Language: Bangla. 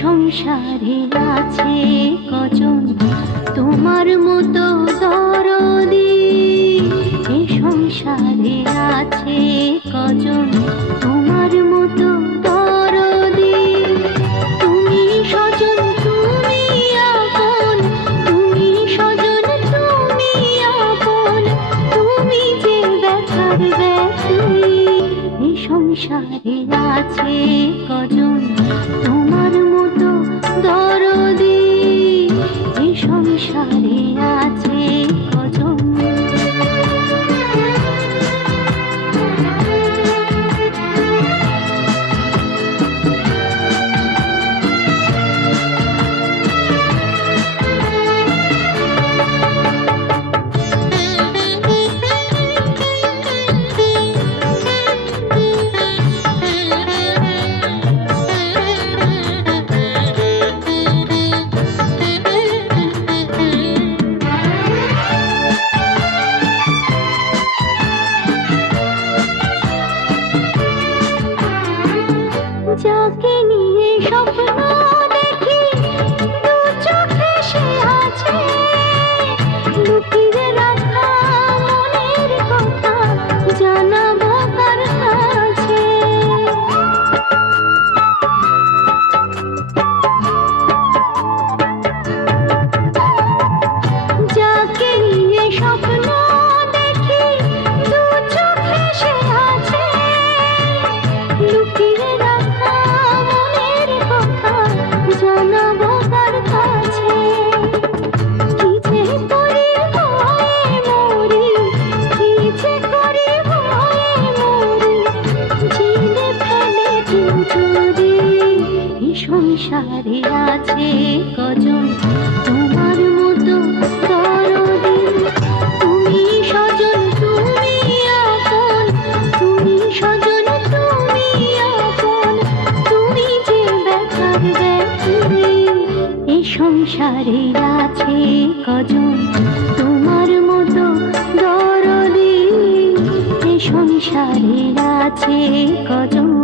সংসারে আছে কজন তোমার মতো দরদি, এই সংসারে আছে কজন তোমার মতো দরদি। তুমি স্বজন তুমি আপন, তুমি স্বজন তুমি আপন, তুমি যে ব্যথার ব্যথী। এই সংসারে আছে কজন তোমার মতো দরদি, এই সংসারে আছে কজন। যাকে নিয়ে স্বপ্ন দেখি দু চোখে সে আছে, লুকিয়ে রাখা মনের কথা জানাবো তার কাছে। যাকে নিয়ে স্বপ্ন দেখি দু চোখে সে আছে, লুকিয়ে রাখা জানাবো তার কাছে। কি যে করি ভয়ে মরি, কি যে করি ভয়ে মরি, জেনে ফেলে কেউ যদি। এই সংসারে আছে কজন তোমার মতো দরদি, তুমি স্বজন তুমি আপন, তুমি স্বজন তুমি আপন, তুমি যে ব্যথার ব্যথী। এই সংসারে আছে কজন তোমার মতো দরদি, এই সংসারে আছে কজন।